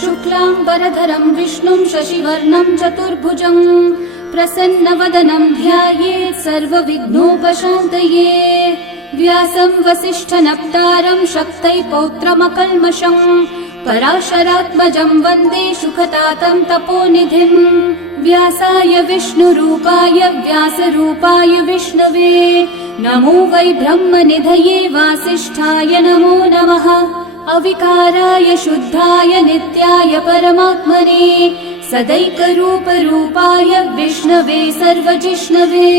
शुक्लांबरधरं विष्णुं शशिवर्णं चतुर्भुजं प्रसन्नवदनं ध्यायेत् सर्वविघ्नोपशान्तये। व्यासं वसिष्ठनप्तारं शक्तै पौत्रमकल्मषं पराशरात्मजं वन्दे सुखतातं तपोनिधिं। व्यासाय विष्णुरूपाय व्यासरूपाय विष्णवे नमो वै ब्रह्मनिधये वासिष्ठाय नमो नमः। अविकाराय शुद्धाय नित्याय परमात्मने सदैकरूपरूपाय विष्णवे सर्वजिष्णवे।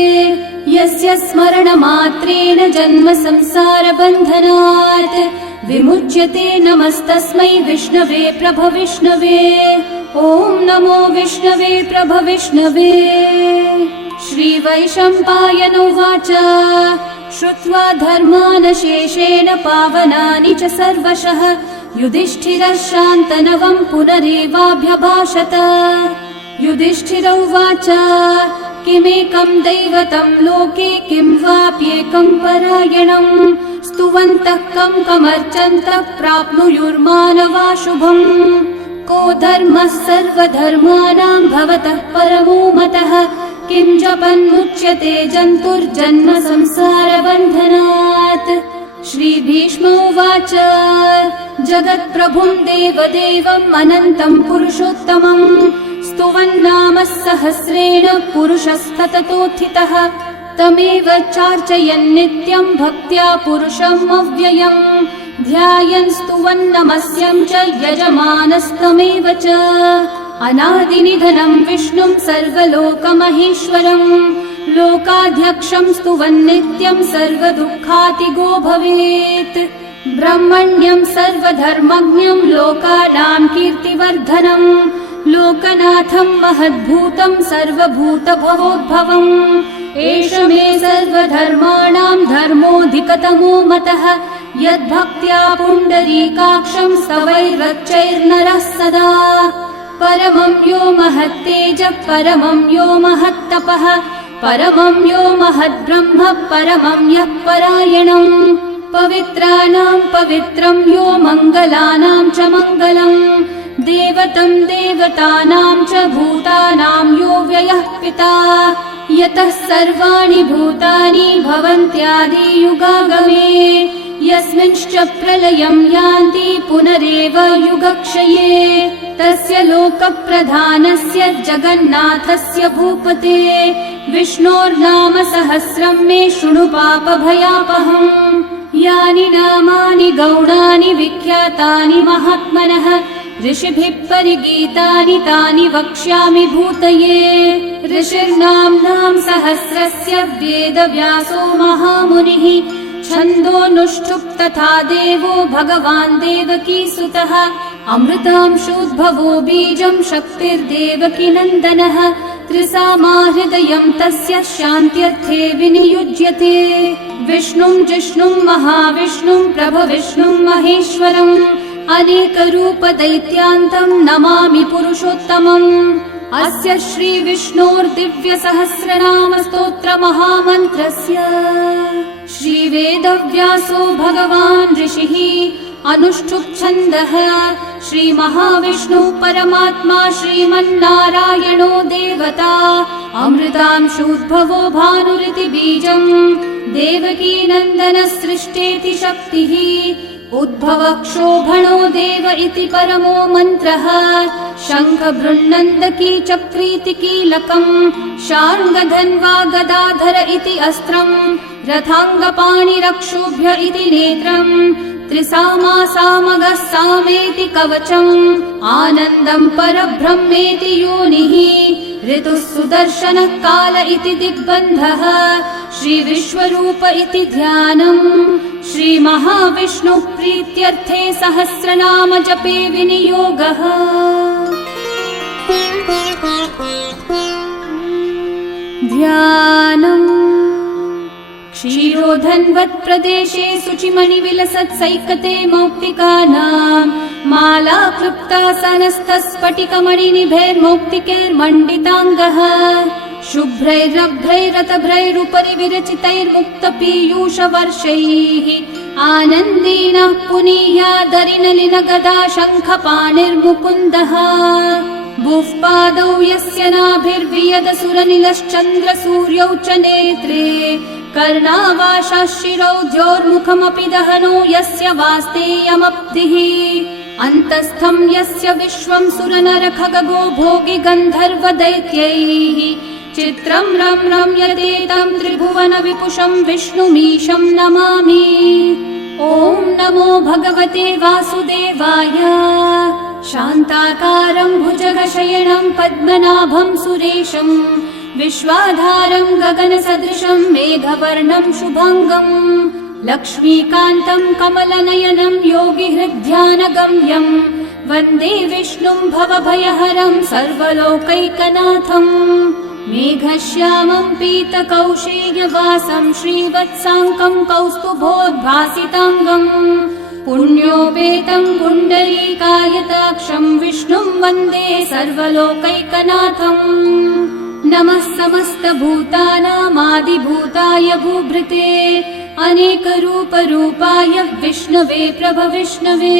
यस्य स्मरणमात्रेण जन्म संसारबन्धनात् विमुच्यते नमस्तस्मै विष्णवे प्रभविष्णवे। ॐ नमो विष्णवे प्रभविष्णवे। श्रीवैशम्पायन उवाच श्रुत्वा धर्मानशेषेण पावनानि च सर्वशः युधिष्ठिरः शान्तनवं पुनरेवाभ्यभाषत। युधिष्ठिर उवाच किमेकं दैवतं लोके किं वाप्येकं परायणं स्तुवन्तः कं कमर्चन्तः प्राप्नुयुर्मानवा शुभम्। को धर्मः सर्वधर्माणां भवतः परमो मतः किं जपन्मुच्यते जन्तुर्जन्म संसारबन्धनात्। श्रीभीष्म उवाच जगत्प्रभुं देवदेवम् अनन्तं पुरुषोत्तमम् स्तुवन्नामः सहस्रेण पुरुषस्तततोत्थितः तमेव चार्चयन् नित्यं भक्त्या पुरुषम् अव्ययम् ध्यायन् स्तुवन्नमस्यं च यजमानस्तमेव च। अनादिनिधनं विष्णुं सर्वलोकमहेश्वरम् लोकाध्यक्षं स्तुवन्नित्यं सर्वदुःखातिगो भवेत्। ब्रह्मण्यं सर्वधर्मज्ञं लोकानां कीर्तिवर्धनम् लोकनाथं महद्भूतं सर्वभूतभवोद्भवम्। एष मे सर्वधर्माणां धर्मोऽधिकतमो मतः यद्भक्त्या पुण्डरीकाक्षं स्तवैर्रच्चैर्नरः सदा। परमं यो महत्तेजः परमं यो महत्तपः परमं यो महद्ब्रह्म परमं यः परायणम्। पवित्राणां पवित्रं यो मङ्गलानां च मङ्गलम् देवतं देवतानां च भूतानां यो व्ययः पिता यतः सर्वाणि भूतानि भवन्त्यादियुगागमे यस्मिंश्च प्रलयं यान्ति पुनरेव युगक्षये तस्य लोकप्रधानस्य जगन्नाथस्य भूपते विष्णोर्नाम सहस्रं मे शृणु पापभयापहम्। यानि नामानि गौणानि विख्यातानि महात्मनः ऋषिभिः परिगीतानि तानि वक्ष्यामि भूतये। ऋषिर्नाम्नां सहस्रस्य वेदव्यासो महामुनिः छन्दोऽनुष्ठुप् तथा देवो भगवान् देवकीसुतः अमृतांशोद्भवो बीजं शक्तिर्देवकी नन्दनः त्रिसामाहृदयं तस्य शान्त्यर्थे विनियुज्यते। विष्णुं जिष्णुं महाविष्णुं प्रभविष्णुं महेश्वरम् अनेकरूपदैत्यान्तं नमामि पुरुषोत्तमम्। अस्य श्रीविष्णोर्दिव्यसहस्रनामस्तोत्रमहामन्त्रस्य श्रीवेदव्यासो भगवान् ऋषिः अनुष्ठुप् श्रीमहाविष्णुः परमात्मा श्रीमन्नारायणो देवता अमृतांशोद्भवो भानुरिति बीजम् देवकी नन्दनसृष्टेति शक्तिः उद्भवक्षोभणो देव इति परमो मन्त्रः शङ्खबृन्नन्दकी चक्रीति कीलकम् शार्ङ्गधन्वा गदाधर इति अस्त्रम् रथाङ्गपाणिरक्षोभ्य इति नेत्रम् त्रिसामासामगः सामेति कवचम् आनन्दं परब्रह्मेति योनिः ऋतुः सुदर्शनः काल इति दिग्बन्धः श्रीविश्वरूप इति ध्यानम् श्रीमहाविष्णुः प्रीत्यर्थे सहस्रनाम जपे विनियोगः। ध्यानम् क्षीरोधन्वत्प्रदेशे शुचिमणिविलसत्सैकते मौक्तिकानां माला क्लृप्तासनस्थस्फटिकमणिनिभैर्मौक्तिकैर्मण्डिताङ्गः शुभ्रैरभ्रैरतभ्रैरुपरि विरचितैर्मुक्तपीयूषवर्षैः आनन्देन पुनीयादरिनलिनगदा शङ्खपाणिर्मुकुन्दः भुःपादौ यस्य नाभिर्वियदसुरनिलश्चन्द्रसूर्यौ च नेत्रे कर्णावाशाशिरौ द्योर्मुखमपि दहनो यस्य वास्तेयमब्धिः अन्तस्थं यस्य विश्वं सुरनरखगो भोगि गन्धर्वदैत्यैः चित्रं रम्यते तं त्रिभुवन विपुषं विष्णुमीशं नमामि। ॐ नमो भगवते वासुदेवाय। शान्ताकारं भुजगशयनं पद्मनाभं सुरेशं विश्वाधारं गगनसदृशं मेघवर्णं शुभाङ्गं लक्ष्मीकान्तं कमलनयनं योगिहृद्ध्यानगम्यं वन्दे विष्णुं भवभयहरं सर्वलोकैकनाथम् मेघश्यामं पीतकौशेयवासं श्रीवत्साङ्कं कौस्तुभोद्भासिताङ्गं पुण्योपेतं पुण्डरीकायताक्षं विष्णुं वन्दे सर्वलोकैकनाथम् नमः समस्तभूतानामादिभूताय भूभृते अनेकरूपरूपाय विष्णवे प्रभविष्णवे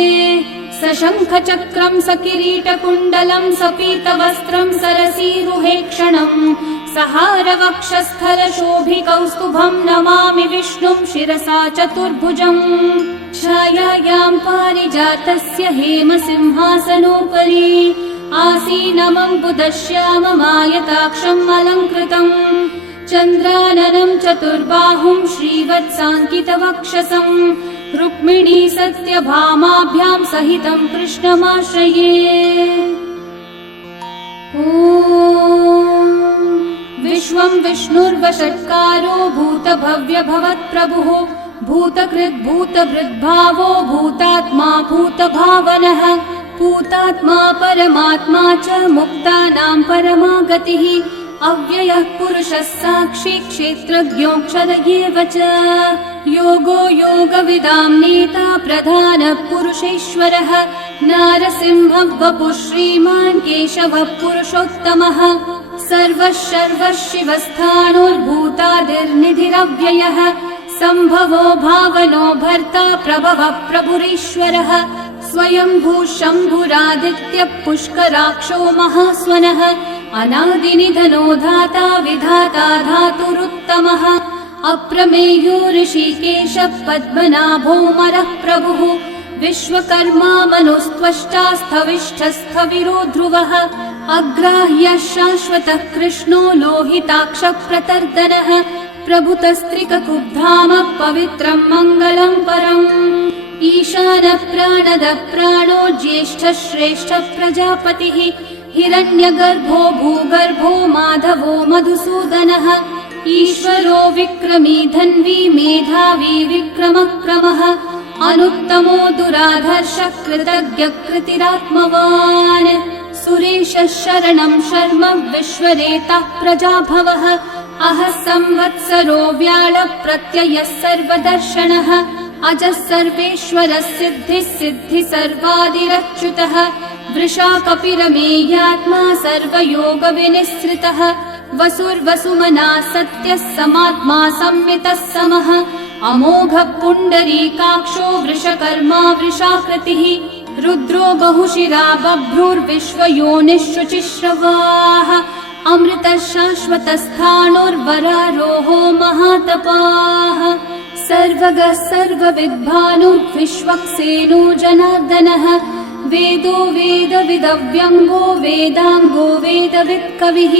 सशङ्खचक्रं सकिरीटकुण्डलं सपीतवस्त्रं सरसीरुहेक्षणं सहारवक्षस्थलशोभिकौस्तुभं नमामि विष्णुं शिरसा चतुर्भुजम् छायायां पारिजातस्य हेमसिंहासनोपरि आसीनमम्बुदश्याममायताक्षम् अलङ्कृतम् चन्द्राननं चतुर्बाहुं श्रीवत्साङ्कितवक्षसं रुक्मिणी सत्यभामाभ्यां सहितं कृष्णमाश्रये। ॐ विश्वं विष्णुर्वषट्कारो भूतभव्यभवत्प्रभुः भूतकृद्भूतभृद्भावो भूतात्मा भूतभावनः भूतात्मा परमात्मा च मुक्तानां परमा गतिः अव्ययः पुरुषः साक्षी क्षेत्रज्ञोऽक्षर एव च योगो योगविदां नेता प्रधानः पुरुषेश्वरः नारसिंहः वपुः श्रीमान् केशवः पुरुषोत्तमः सर्वः शर्वः शिवस्थाणोर्भूतादिर्निधिरव्ययः सम्भवो भावनो भर्ता प्रभवः प्रभुरीश्वरः स्वयंभू शम्भुरादित्यः पुष्कराक्षो महास्वनः अनादिनिधनो धाता विधाता धातुरुत्तमः अप्रमेयो ऋषिकेशः पद्मनाभोऽमरः प्रभुः विश्वकर्मा मनुस्त्वष्टा स्थविष्ठस्थविरो ध्रुवः अग्राह्यः शाश्वतः कृष्णो लोहिताक्षः प्रतर्दनः प्रभुतस्त्रिककुब्धामः पवित्रं मङ्गलं परम् ईशानः प्राणदः प्राणो ज्येष्ठः श्रेष्ठः प्रजापतिः हिरण्यगर्भो भूगर्भो माधवो मधुसूदनः ईश्वरो विक्रमी धन्वी मेधावी विक्रमक्रमः अनुत्तमो दुराधर्षः कृतज्ञः कृतिरात्मवान् सुरेशः शरणं शर्म विश्वरेतः प्रजाभवः अहः संवत्सरो व्याळः प्रत्ययः सर्वदर्शनः अजः सर्वेश्वरः सिद्धिः सिद्धि सर्वादिरच्युतः वृषा कपिरमेयात्मा सर्वयोगविनिःसृतः वसुर्वसुमना सत्यः समात्मा संमितः समः अमोघः पुण्डरीकाक्षो वृषकर्मा वृषाकृतिः रुद्रो बहुशिरा बभ्रुर्विश्वयोनिःशुचिश्रवाः अमृतः शाश्वतस्थाणोर्वरारोहो महातपाः सर्वगः सर्वविद्भानुः विश्वक्सेनो जनार्दनः वेदो वेदविदव्यङ्गो वेदाङ्गो वेदवित्कविः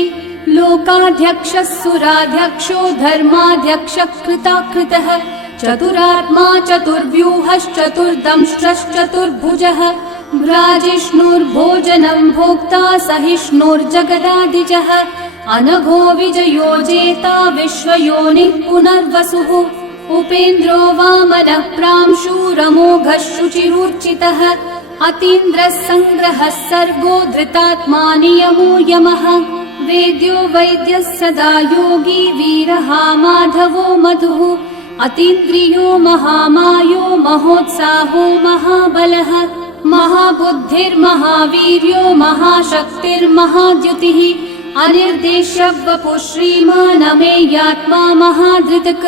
लोकाध्यक्षः सुराध्यक्षो धर्माध्यक्षः कृताकृतः चतुरात्मा चतुर्व्यूहश्चतुर्दंष्ट्रश्चतुर्भुजः भ्राजिष्णुर्भोजनं भोक्ता सहिष्णुर्जगदादिजः अनघो विजयो जेता विश्वयोनिः पुनर्वसुः उपेन्द्रो वामनः प्रांशुरमोघः शुचिरूर्चितः अतीन्द्रः सङ्ग्रहः सर्गो धृतात्मा नियमो यमः वेद्यो वैद्यः सदा योगी वीरः माधवो मधुः अतीन्द्रियो महामायो महोत्साहो महाबलः महाबुद्धिर्महावीर्यो महाशक्तिर्महाद्युतिः अनिर्देश्य वपुः श्रीमान् अमेयात्मा महाधृतक्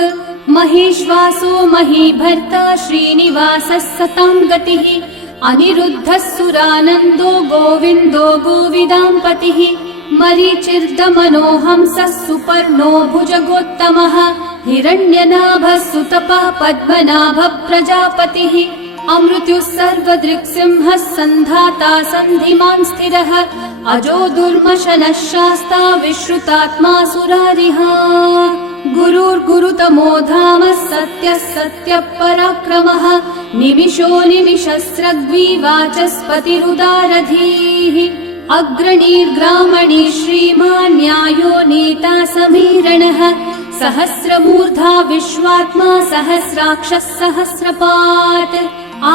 महेश्वासो महीभर्ता श्रीनिवासः सतां गतिः अनिरुद्धः सुरानन्दो गोविन्दो गोविदाम्पतिः मरीचिर्दमनोहंसः सुपर्णो भुजगोत्तमः हिरण्यनाभः सुतपः पद्मनाभः प्रजापतिः अमृत्युः सर्वदृक्सिंहः सन्धाता सन्धिमान् स्थिरः अजो दुर्मशनः शास्ता विश्रुतात्मा सुरारिः गुरुर्गुरुतमो धामः सत्यः सत्यः पराक्रमः निमिषो निमिषस्रग्वी वाचस्पतिरुदारधीः अग्रणीर्ग्रामणी श्रीमान् न्यायो नेता समीरणः सहस्रमूर्धा विश्वात्मा सहस्राक्षः सहस्रपात्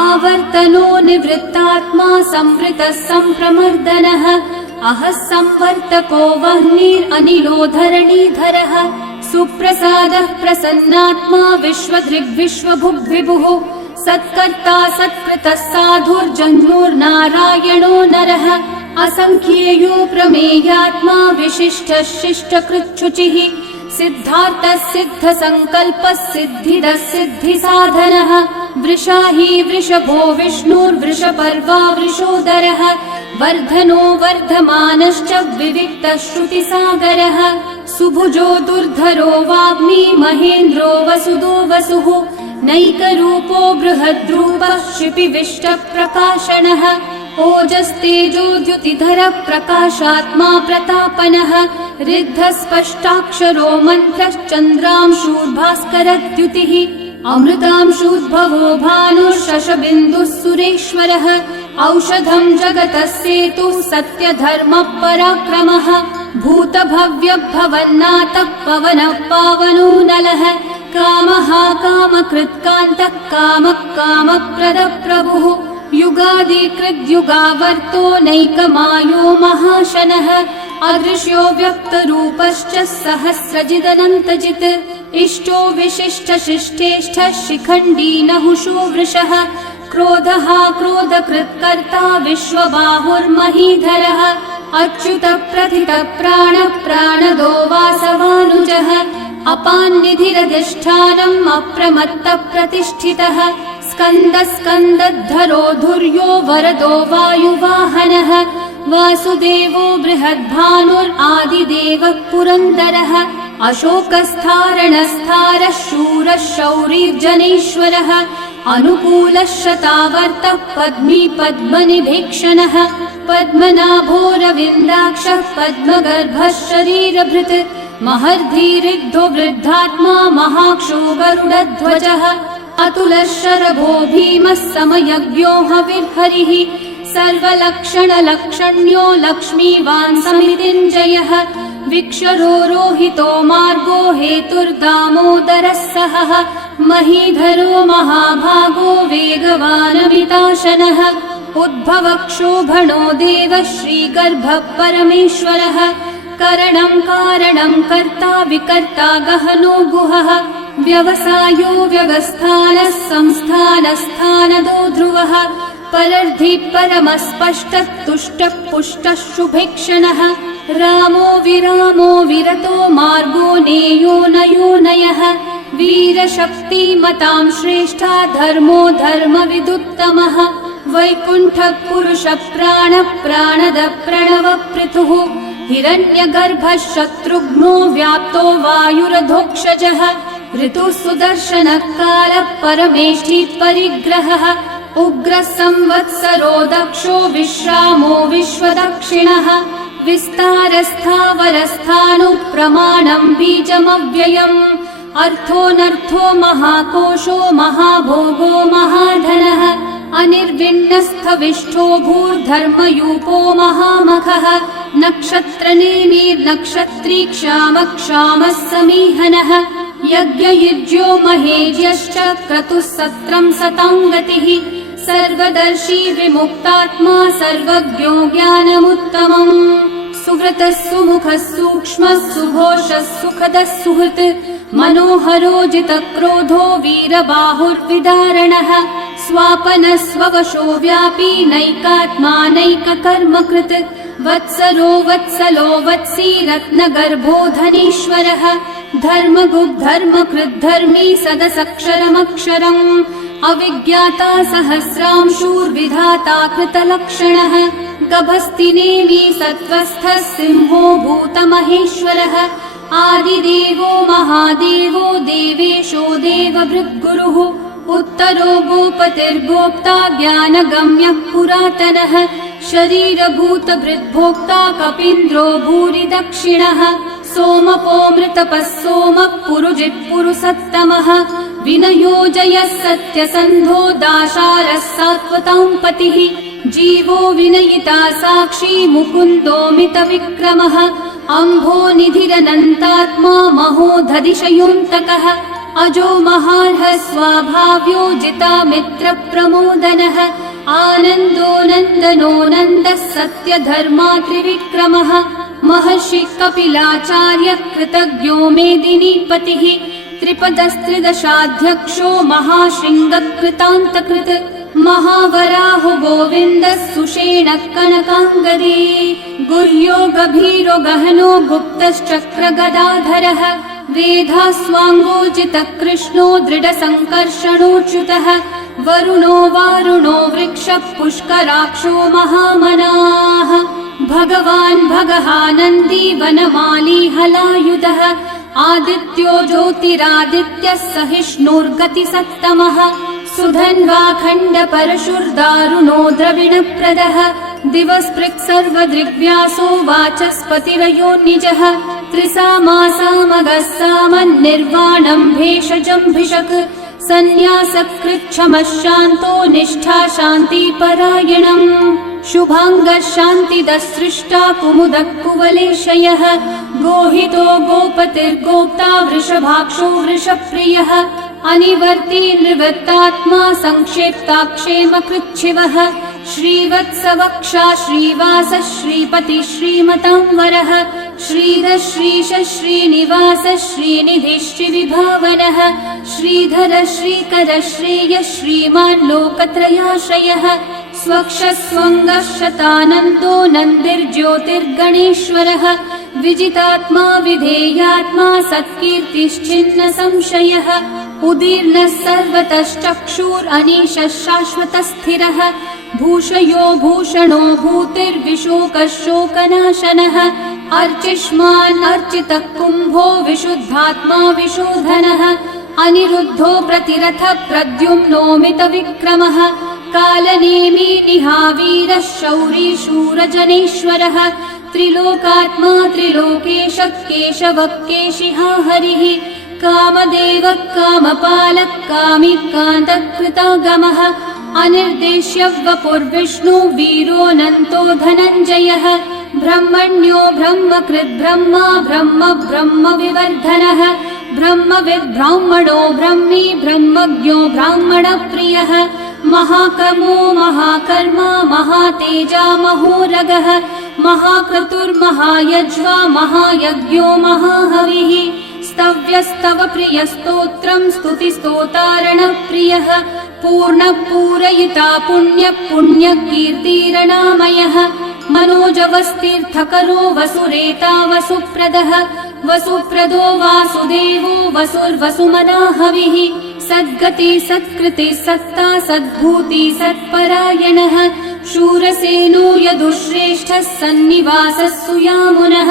आवर्तनो निवृत्तात्मा संवृतः सम्प्रमर्दनः अहः संवर्तको वह्निरनिलो धरणीधरः सुप्रसादः प्रसन्नात्मा विश्वदृग्विश्वभुग्विभुः सत्कर्ता सत्कृतः साधुर्जह्नुर्नारायणो नरः असंख्येयो प्रमेयात्मा विशिष्टः शिष्टकृच्छुचिः सिद्धार्थः सिद्धसङ्कल्पः सिद्धिदः सिद्धिसाधनः वृषाही वृषभो विष्णुर्वृषपर्वा वृषोदरः वर्धनो वर्धमानश्च विविक्तः श्रुतिसागरः सुभुजो दुर्धरो वाग्मी महेन्द्रो वसुदो वसुः नैकरूपो बृहद्रूपः क्षिपिविष्टप्रकाशनः ओजस्तेजोद्युतिधरः प्रकाशात्मा प्रतापनः रिद्धस्पष्टाक्षरो मन्त्रश्चन्द्रांशूर्भास्करद्युतिः अमृतांशूद्भवो भानुः शशबिन्दुः सुरेश्वरः औषधं जगतः सेतुः सत्यधर्मः पराक्रमः भूतभव्यभवन्नाथः पवनः पावनो नलः कामः कामकृत्कान्तः कामः कामप्रदः प्रभुः युगादिकृद्युगावर्तो नैकमायो महाशनः अदृश्यो व्यक्तरूपश्च सहस्रजिदनन्तजित् इष्टो विशिष्टशिष्टेष्ठः शिखण्डी नहुषो वृषः क्रोधः क्रोधकृत्कर्ता विश्वबाहुर्महीधरः अच्युतः प्रथितः प्राणः प्राणदो वासवानुजः अपान्निधिरधिष्ठानम् अप्रमत्तः प्रतिष्ठितः स्कन्दः स्कन्दद्धरो धुर्यो वरदो वायुवाहनः वासुदेवो बृहद्भानुरादिदेवः पुरन्दरः अशोकस्थारणस्थारः शूरः शौरिर्जनेश्वरः अनुकूलः शतावर्तः पद्मी पद्मनिभीक्षणः पद्मनाभोरविन्दाक्षः पद्मगर्भः शरीरभृत् महर्धिरिद्धो वृद्धात्मा महाक्षो गरुडध्वजः अतुलः शरभो भीमः समयज्ञो हविर्हरिः सर्वलक्षणलक्षण्यो लक्ष्मीवान् समितिञ्जयः विक्षरो रोहितो मार्गो हेतुर्दामोदरः सहः महीधरो महाभागो वेगवानमिताशनः उद्भवक्षोभणो देवः श्रीगर्भः परमेश्वरः करणं कारणं कर्ता विकर्ता गहनो गुहः व्यवसायो व्यवस्थानः संस्थानस्थानदो ध्रुवः परर्धि परमस्पष्टः तुष्टः पुष्टः शुभेक्षणः रामो विरामो विरतो मार्गो नेयो नयो नयः वीरशक्तिमतां श्रेष्ठा धर्मो धर्मविदुत्तमः वैकुण्ठः पुरुषः प्राणः प्राणदः प्रणवपृथुः हिरण्यगर्भः शत्रुघ्नो व्याप्तो वायुरधोक्षजः ऋतुः सुदर्शनः कालः परमेष्ठी परिग्रहः उग्रः संवत्सरो दक्षो विश्रामो विश्वदक्षिणः विस्तारस्थावरस्थानुप्रमाणं बीजमव्ययम् अर्थोऽनर्थो महाकोशो महाभोगो महाधनः अनिर्विण्णस्थविष्ठो भूर्धर्मयूपो महामखः नक्षत्रनेमिर्नक्षत्री क्षामः समीहनः यज्ञयुज्यो महेज्यश्च क्रतुः सत्रं सताङ्गतिः सर्वदर्शी विमुक्तात्मा सर्वज्ञो ज्ञानमुत्तमम् सुव्रतः सुमुखः सूक्ष्मः सुघोषः सुखदः सुहृत् मनोहरो जितक्रोधो वीरबाहुर्विदारणः स्वापनः स्ववशो व्यापी नैकात्मा नैककर्मकृत् वत्सरो वत्सलो वत्सी रत्नगर्भो धनीश्वरः धर्मगुग्धर्मकृद्धर्मी सदसक्षरमक्षरम् अविज्ञाता सहस्रांशूर्विधाता कृतलक्षणः गभस्तिनेमि सत्त्वस्थः सिंहो भूतमहेश्वरः आदिदेवो महादेवो देवेशो देवभृद्गुरुः उत्तरो गोपतिर्गोप्ता ज्ञानगम्यः पुरातनः शरीरभूतभृद्भोक्ता कपीन्द्रो भूरि दक्षिणः सोमपो मृतपः सोमः पुरुजित्पुरुसत्तमः विनयोजयः सत्यसन्धो दाशारः सात्वतां पतिः जीवो विनयिता साक्षी मुकुन्दोमितविक्रमः अम्भो निधिरनन्तात्मा महोदधिशयोऽन्तकः अजो महार्हः स्वाभाव्यो जितामित्रप्रमोदनः आनन्दो नन्दनो नन्दः सत्यधर्मा त्रिविक्रमः महर्षि कपिलाचार्य कृतज्ञो मेदिनीपतिः त्रिपदस्त्रिदशाध्यक्षो महाशृङ्गकृतान्तकृत् महावराहो गोविन्दः सुषेणः कनकाङ्गदी गुह्यो गभीरो गहनो गुप्तश्चक्रगदाधरः वेधास्वाङ्गोजितकृष्णो दृढसङ्कर्षणोच्युतः वरुणो वारुणो वृक्षः पुष्कराक्षो महामनाः भगवान् भगहानन्दी वनमाली हलायुधः आदित्यो ज्योतिरादित्यः सहिष्णुर्गतिसत्तमः सुधन्वाखण्ड परशुर्दारुणो द्रविणप्रदः दिवस्पृक् सर्वदृग्व्यासो वाचस्पतिरयो निजः त्रिसामासामगः सामन्निर्वाणं भेषजम्भिषक् सन्न्यासकृच्छमः शान्तो निष्ठा शान्तिपरायणम् शुभाङ्गः शान्तिदः सृष्टा कुमुदः कुवलेशयः गोहितो गोपतिर्गोप्ता वृषभाक्षो वृषप्रियः अनिवर्ती निवृत्तात्मा संक्षेप्ताक्षेमकृच्छिवः श्रीवत्सवक्षा श्रीवासः श्रीपतिः श्रीमतांवरः श्रीधः श्रीशः श्रीनिवासः श्रीनिधिः श्रीविभावनः श्रीधरः श्रीकरः श्रेयः श्रीमान् लोकत्रयाश्रयः स्वक्षः स्वङ्गः शतानन्दो नन्दिर्ज्योतिर्गणेश्वरः विजितात्मा विधेयात्मा सत्कीर्तिश्चिन्न संशयः उदीर्णः सर्वतश्चक्षुरनीशः शाश्वतस्थिरः भूषयो भूषणो भूतिर्विशोकः शोकनाशनः अर्चिष्मान् अर्चितः कुम्भो विशुद्धात्मा विशोधनः अनिरुद्धो प्रतिरथः प्रद्युम्नोमितविक्रमः कालनेमी निहावीरः शौरी शूरजनेश्वरः त्रिलोकात्मा त्रिलोकेशः केशवः केशिहा हरिः कामदेवः कामपालः कामी कान्तकृतागमः अनिर्देश्य वपुर्विष्णु वीरोऽनन्तो धनञ्जयः ब्रह्मण्यो ब्रह्मकृद् ब्रह्मा ब्रह्म ब्रह्मविवर्धनः ब्रह्मविद् ब्राह्मणो ब्रह्मी ब्रह्मज्ञो ब्राह्मणप्रियः महाकर्मो महाकर्मा महातेजा महोरगः महाक्रतुर्महायज्वा महायज्ञो महाहविः स्तव्यस्तव प्रियस्तोत्रम् स्तुतिस्तोतारणप्रियः पूर्णपूरयिता पुण्यकीर्तिरणामयः मनोजवस्तीर्थकरो वसुरेता वसुप्रदः वसुप्रदो वासुदेवो वसुर्वसुमनाहविः सद्गति सत्कृति सत्ता सद्भूति सत्परायणः शूरसेनो यदुश्रेष्ठः सन्निवासः सुयामुनः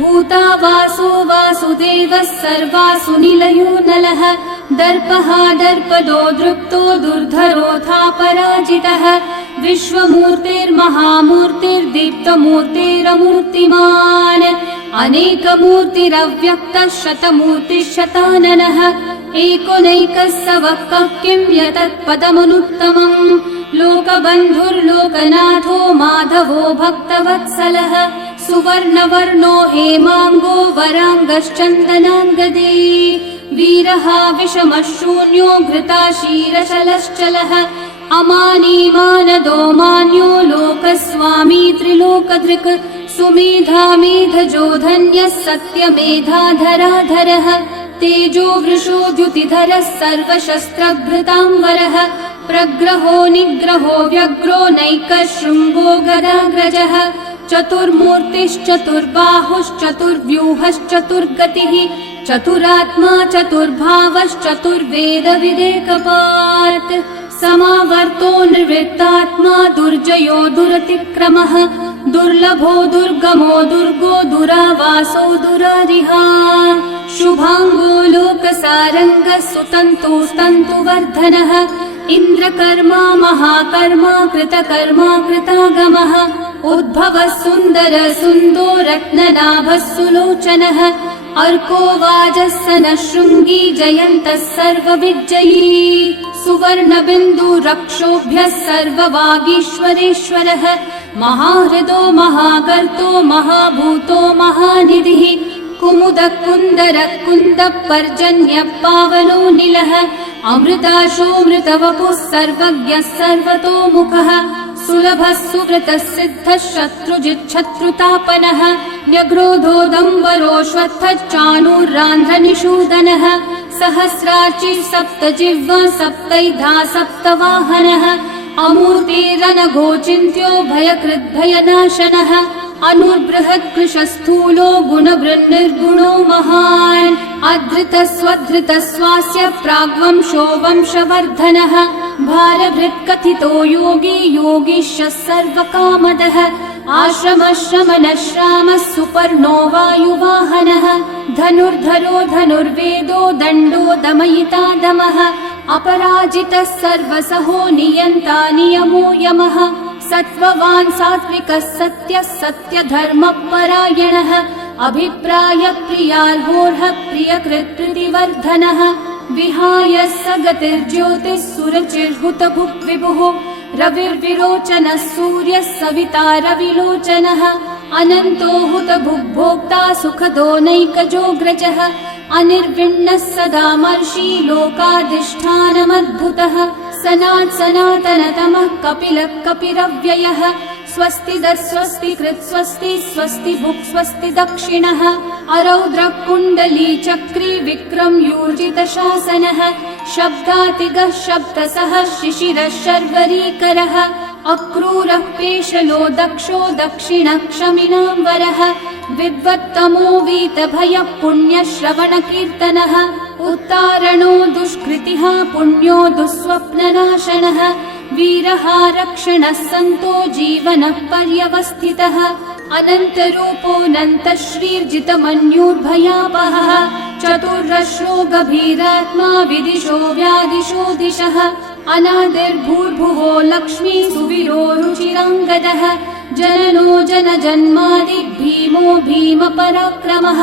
भूता वासो वासुदेवः सर्वासु निलयो नलः दर्पः दर्पदो दृप्तो दुर्धरोऽथा पराजितः विश्वमूर्तिर्महामूर्तिर्दीप्तमूर्तिरमूर्तिमान् अनेकमूर्तिरव्यक्तः शतमूर्तिः एकोनैकः स वक्कः किं यतत्पदमनुत्तमम् लोकबन्धुर्लोकनाथो माधवो भक्तवत्सलः सुवर्णवर्णो हेमाङ्गो वराङ्गश्चन्दनाङ्गदे वीरः विषमः शून्यो घृताशीरशलश्चलः अमानी मानदो मान्यो लोकस्वामी त्रिलोकधृक् सुमेधामेधजो धन्यः सत्यमेधाधराधरः तेजो वृषो द्युतिधरः सर्वशस्त्रभृताम्बरः प्रग्रहो निग्रहो व्यग्रो नैकः शृङ्गो गदाग्रजः चतुर्मूर्तिश्चतुर्बाहुश्चतुर्व्यूहश्चतुर्गतिः चतुरात्मा चतुर्भावश्चतुर्वेदविदेकपात् समावर्तो निर्वृत्तात्मा दुर्जयो दुरतिक्रमः दुर्लभो दुर्गमो दुर्गो दुरावासो दुरारिहा शुभाङ्गो लोकसारङ्गः सुतन्तुस्तन्तुवर्धनः इन्द्रकर्मा महाकर्मा कृतकर्मा कृतागमः उद्भवः सुन्दर सुन्दो रत्ननाभः सुलोचनः अर्को वाजः नः शृङ्गी जयन्तः सर्वविजयी सुवर्णबिन्दुरक्षोभ्यः सर्ववागीश्वरेश्वरः महाहृदो महागर्तो महाभूतो महानिधिः कुमुदः कुन्दरः कुन्दः पर्जन्यः पावनो निलः अमृताशोऽमृतवपुः सर्वज्ञः सर्वतोमुखः सुलभः सुव्रतः सिद्धः शत्रुजिच्छत्रुतापनः न्यग्रोधोदम्बरोऽश्वत्थः चाणूर्रान्ध्रनिषूदनः सहस्रार्ची सप्तजिह्वा सप्तैधा सप्तवाहनः अमूर्तिरनघोचिन्त्यो भयकृद्भयनाशनः अनुर्बृहत्कृशस्थूलो गुणवृन्निर्गुणो महान् अधृतस्वधृतस्वास्य प्राग्वंशो वंशवर्धनः भारभृत्कथितो योगी योगीशः सर्वकामदः आश्रमश्रमणश्रामः सुपर्णो वायुवाहनः धनुर्धरो धनुर्वेदो दण्डो दमयिता दमः अपराजितः सर्वसहो नियन्ता नियमो यमः सत्त्ववान् सात्विकः सत्यः सत्यधर्मपरायणः अभिप्रायप्रियार्होर्हः प्रियकृत्प्रीतिवर्धनः विहाय स गतिर्ज्योतिः सुरचिर्हुतभुक् विभुः रविर्विरोचनः सूर्यः सविता रविलोचनः अनन्तो हुतभुग्भोक्ता सुखदो नैकजोऽग्रजः अनिर्विण्णः सदामर्षि लोकाधिष्ठानमद्भुतः सनात् सनातनतमः कपिलः कपिरव्ययः स्वस्तिदः स्वस्तिकृत् स्वस्ति स्वस्ति भुक् स्वस्ति दक्षिणः अरौद्रः कुण्डली चक्री विक्रम यूर्जितशासनः शब्दातिगः शब्दसः शिशिरः शर्वरीकरः अक्रूरः पेशलो दक्षो दक्षिणः क्षमिनाम्बरः विद्वत्तमो वीतभयः पुण्यश्रवणकीर्तनः उत्तारणो दुष्कृतिः पुण्यो दुःस्वप्ननाशनः वीरः रक्षणः सन्तो जीवनः पर्यवस्थितः अनन्तरूपोऽनन्तः श्रीर्जितमन्युर्भयापहः चतुर्रश्रो गभीरात्मा विदिशो व्यादिशो दिशः अनादिर्भूर्भुवो लक्ष्मी सुवीरो रुचिराङ्गदः जननो जनजन्मादि भीमो भीमपराक्रमः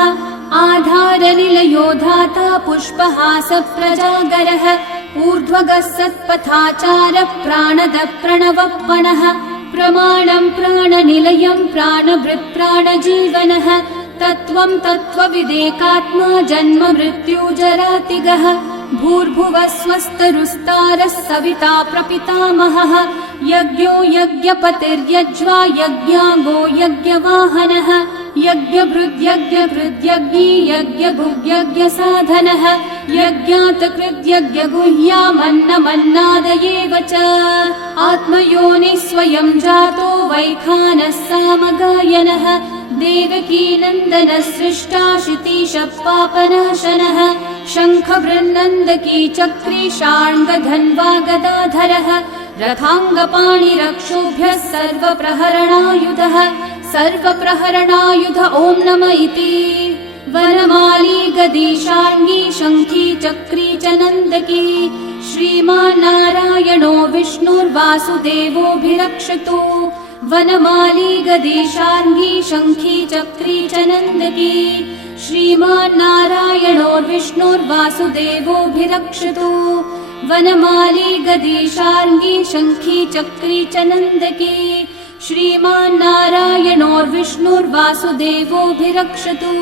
आधारनिलयो धाता पुष्पहास प्रजागरः ऊर्ध्वगः सत्पथाचारः प्राणदः प्रणवप्पणः प्रमाणं प्राणनिलयं प्राणभृत् प्राणजीवनः तत्त्वं तत्त्वविदेकात्मा जन्म मृत्युजरातिगः भूर्भुवः स्वस्तरुस्तारः सविता प्रपितामहः यज्ञो यज्ञपतिर्यज्वा यज्ञाङ्गो यज्ञवाहनः यज्ञभृद्यज्ञकृद्यज्ञी यज्ञभुग्यज्ञसाधनः यज्ञातकृद्यज्ञगुह्यामन्नमन्नादयेव च आत्मयोनिः स्वयं जातो वैखानः सामगायनः देवकीनन्दनः सृष्टा शितीशः पापनाशनः शङ्खवृन्नन्दकी चक्री शार्ङ्गधन्वा गदाधरः रथाङ्गपाणिरक्षोभ्यः सर्वप्रहरणायुधः सर्वप्रहरणायुध ॐ नम इति वनमाली गदी शार्ङ्गी शङ्खी चक्री च नन्दकी श्रीमान्नारायणो विष्णुर्वासुदेवोऽभिरक्षतु वनमाली गदी शार्ङ्गी शङ्खी चक्री च नन्दकी श्रीमान्नारायणो विष्णुर्वासुदेवोऽभिरक्षतु वनमाली गदी शार्ङ्गी शङ्खी चक्री च नन्दकी श्रीमान्नारायणो विष्णुर्वासुदेवोऽभिरक्षतु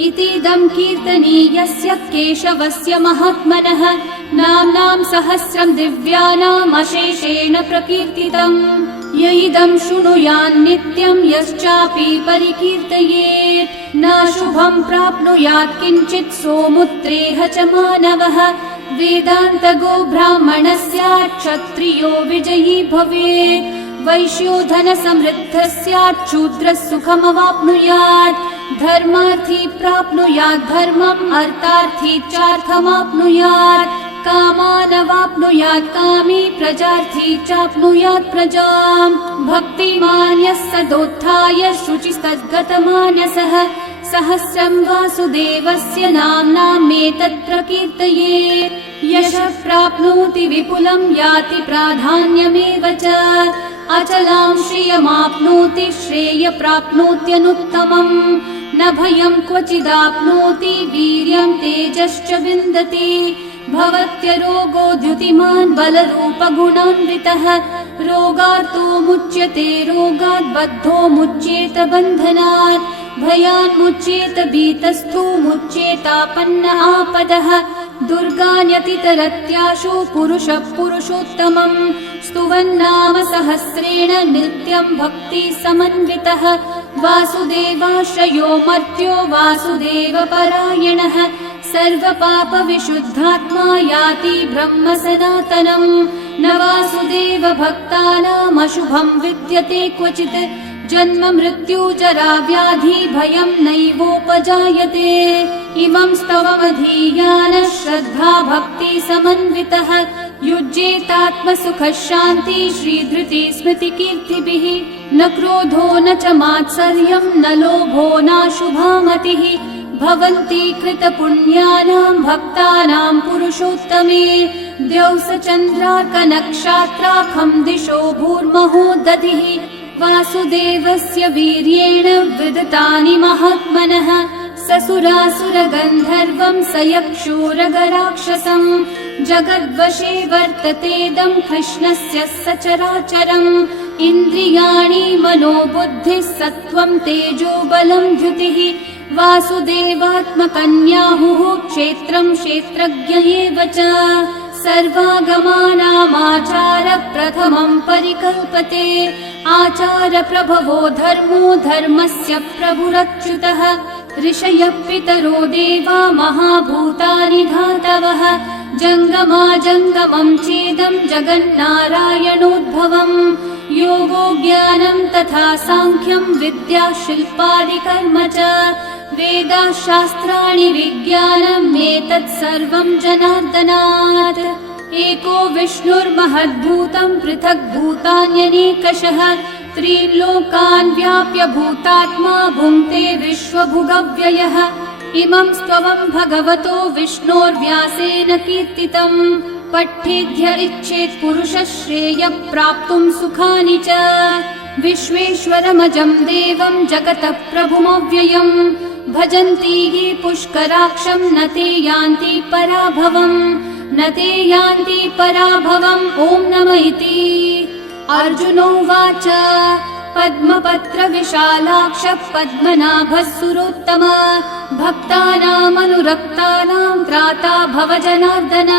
इतीदं कीर्तनीयस्य केशवस्य महात्मनः नाम्नां सहस्रं दिव्यानामशेषेण प्रकीर्तितम्। य इदं शृणुयान् नित्यं यश्चापि परिकीर्तयेत् न शुभं प्राप्नुयात् किञ्चित् सोमुत्रेह च मानवः। वेदान्तगो ब्राह्मणः स्यात् क्षत्रियो विजयी भवेत्। वैश्यो धनसमृद्धः स्यात् शूद्रः सुखमवाप्नुयात्। धर्मार्थी प्राप्नुयात् धर्मम् अर्थार्थी चार्थमाप्नुयात्। कामानवाप्नुयात् कामी प्रजार्थी चाप्नुयात् प्रजाम्। भक्तिमान् यः सदोत्थाय शुचिस्तद्गतमानसः सहस्रं वासुदेवस्य नाम्नामेतत् प्रकीर्तयेत्। यशः प्राप्नोति विपुलं याति प्राधान्यमेव च। अचलां श्रियमाप्नोति श्रेय प्राप्नोत्यनुत्तमम्। न भयं क्वचिदाप्नोति वीर्यं तेजश्च विन्दति। भवत्यरोगो द्युतिमान् बलरूपगुणान्वितः। रोगार्तो मुच्यते रोगात् बद्धो मुच्येत बन्धनात्। भयान्मुच्येत भीतस्थो मुच्येतापन्न आपदः। दुर्गान्यतितरत्याशु पुरुषः पुरुषोत्तमम्। स्तुवन्नाम सहस्रेण नित्यं भक्ति समन्वितः। वासुदेवाश्रयो मर्त्यो वासुदेवपरायणः। सर्वपापविशुद्धात्मा याति ब्रह्म सनातनम्। न वासुदेव भक्तानामशुभं विद्यते क्वचित्। जन्म मृत्यु जरा व्याधि भयं नैवोपजायते। इमं स्तवमधीयानः श्रद्धा भक्ति समन्वितः। युज्येतात्मसुखः शान्ति श्रीधृति स्मृति कीर्तिभिः। न क्रोधो न च मात्सर्यं न लोभो नाशुभा मतिः। भवन्ति कृतपुण्यानां भक्तानां पुरुषोत्तमे। द्यौस चन्द्रार्कनक्षत्राखं दिशो भूर्महो दधिः। वासुदेवस्य वीर्येण विदतानि महात्मनः। ससुरासुरगन्धर्वं स यक्षोरगराक्षसम्। जगद्वशे वर्ततेदं कृष्णस्य सचराचरम्। इन्द्रियाणि मनोबुद्धिः सत्त्वं तेजो बलं द्युतिः। वासुदेवात्मकन्याहुः क्षेत्रं क्षेत्रज्ञ एव च। सर्वागमानामाचार प्रथमं परिकल्पते। आचार प्रभवो धर्मो धर्मस्य प्रभुरच्युतः। ऋषयः पितरो देवा महाभूतानि धातवः। जङ्गमा जङ्गमं चेदं जगन्नारायणोद्भवम्। योगो ज्ञानं तथा साङ्ख्यं विद्या शिल्पादिकर्म च। वेदाः शास्त्राणि विज्ञानम् एतत् सर्वं जनार्दनात्। एको विष्णुर्महद्भूतं पृथक् भूतान्यनेकशः। त्रीन् लोकान् व्याप्य भूतात्मा भुङ्क्ते विश्वभुगव्ययः। इमं स्तवं भगवतो विष्णोर्व्यासेन कीर्तितम्। पठ्येद्य इच्छेत् पुरुषः श्रेयः प्राप्तुं सुखानि च। विश्वेश्वरमजं देवं जगतः प्रभुमव्ययम्। भजन्ति ये पुष्कराक्षं न ते यान्ति पराभवम्। न ते यान्ति पराभवम्। ॐ नमः इति। अर्जुनोवाच पद्मपत्रविशालाक्षः पद्मनाभः सुरोत्तम। भक्तानामनुरक्तानां त्राता भवजनार्दन।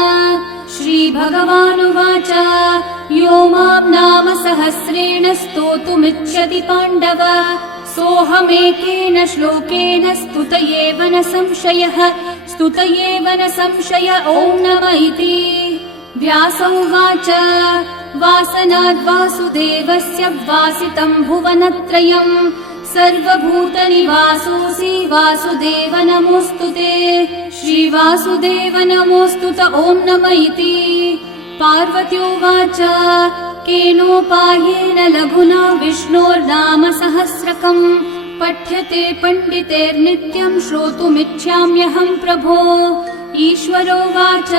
श्रीभगवानुवाच यो मां नाम सहस्रेण स्तोतुमिच्छति पाण्डव। सोऽहमेकेन श्लोकेन स्तुतयेव न संशयः। स्तुतयेव न संशय। ॐ नमः इति। व्यास उवाच वासनाद्वासुदेवस्य वासितं भुवनत्रयम्। सर्वभूतनिवासोऽसि वासुदेव नमोऽस्तुते। श्रीवासुदेव नमोऽस्तुत। ॐ नमः इति। पार्वत्योवाच केनोपायेन लघुना विष्णोर्नाम सहस्रकम्। पठ्यते पण्डितेर्नित्यं श्रोतुमिच्छाम्यहं प्रभो। ईश्वरोवाच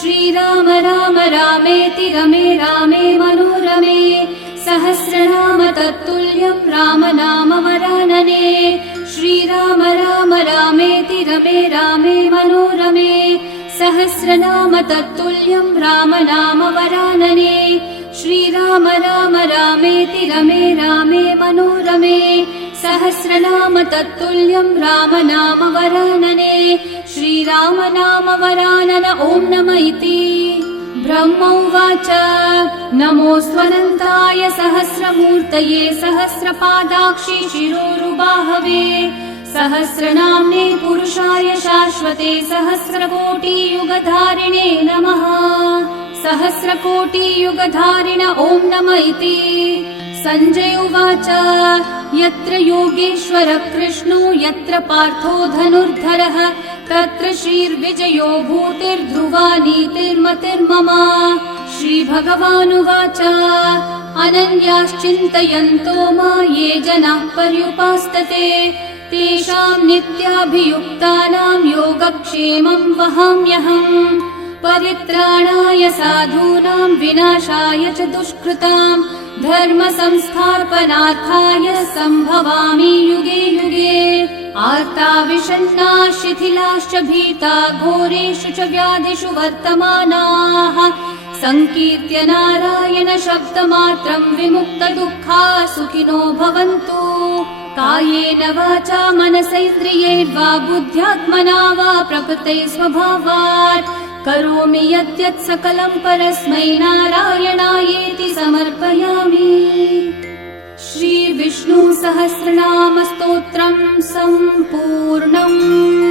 श्रीराम राम रामेति रमे रामे मनोरमे। सहस्रनाम तत्तुल्यं राम नाम वरानने। श्रीराम राम रामेति रमे रामे मनोरमे। सहस्रनाम तत्तुल्यं राम नाम वरानने। श्रीराम राम रामेति रमे रामे मनोरमे। सहस्रनाम तत्तुल्यं रामनाम वरानने श्रीरामनाम वरानन ॐ नम इति। ब्रह्म उवाच नमोऽस्त्वनन्ताय सहस्रमूर्तये सहस्रपादाक्षि शिरोरुबाहवे सहस्रनाम्ने पुरुषाय शाश्वते सहस्रकोटियुगधारिणे नमः। सहस्रकोटियुगधारिण ॐ नम इति। सञ्जय उवाच यत्र योगेश्वर कृष्णो यत्र पार्थो धनुर्धरः तत्र श्रीर्विजयो भूतिर्ध्रुवा नीतिर्मतिर्मम। श्रीभगवानुवाच अनन्याश्चिन्तयन्तो मा ये जनाः पर्युपासते तेषां नित्याभियुक्तानां योगक्षेमं वहाम्यहम्। परित्राणाय साधूनां विनाशाय च दुष्कृतां धर्म संस्थापनार्थाय सम्भवामि युगे युगे। आर्ता विषण्णा शिथिलाश्च भीता घोरेषु च व्याधिषु वर्तमानाः संकीर्त्य नारायण शब्दमात्रं विमुक्तदुःखा सुखिनो भवन्तु। कायेन वाचा मनसैन्द्रियैर्वा बुद्ध्यात्मना वा प्रकृते स्वभावात् करोमि यद्यत् सकलं परस्मै नारायणायेति समर्पयामि। श्री विष्णु सहस्रनाम स्तोत्रं सम्पूर्णम्।